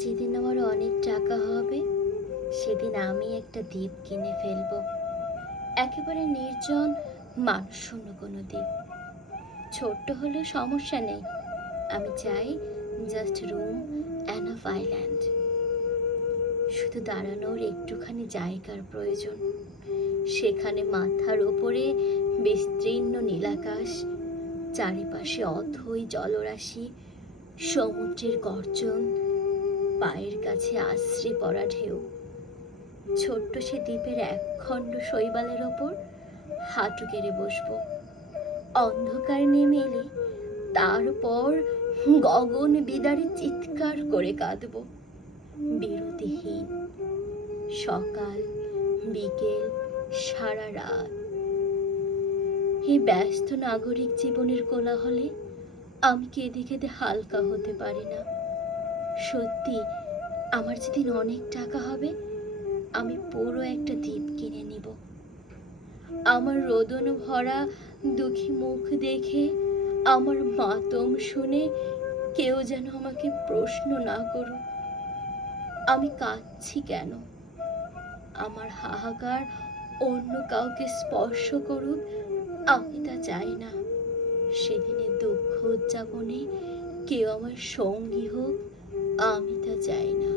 যেদিন আমার অনেক টাকা হবে সেদিন আমি একটা দ্বীপ কিনে ফেলবো, একেবারে নির্জন, মানুষশূন্য কোনো দ্বীপ। ছোট্ট হলেও সমস্যা নেই, আমি চাই just room and a island. শুধু দাঁড়ানোর একটুখানি জায়গার প্রয়োজন, সেখানে মাথার ওপরে বিস্তীর্ণ নীলাকাশ, চারিপাশে অথই জলরাশি, সমুদ্রের গর্জন, পায়ের কাছে আছড়ে পড়া ঢেউ। ছোট্ট সে দ্বীপের একখণ্ড শৈবালের ওপর হাঁটু গেড়ে বসবো। অন্ধকার নেমে এলে তারপর গগন বিদারে চিৎকার করে কাঁদবো, বিরতিহীন। সকাল, বিকেল, সারা রাত। এই ব্যস্ত নাগরিক জীবনের কোলাহলে আমি কেঁদে কেঁদে হালকা হতে পারি না। সত্যি, আমার যেদিন অনেক টাকা হবে আমি পুরো একটা দ্বীপ কিনে নিব। আমার রোদন ভরা দুঃখী মুখ দেখে, আমার মাতম শুনে কেউ যেন আমাকে প্রশ্ন না করুক আমি কাঁদছি কেন। আমার হাহাকার অন্য কাউকে স্পর্শ করুক আমি তা চাই না। সেদিনের দুঃখ উদযাপনে কেউ আমার সঙ্গী হোক আমি তা চাই না।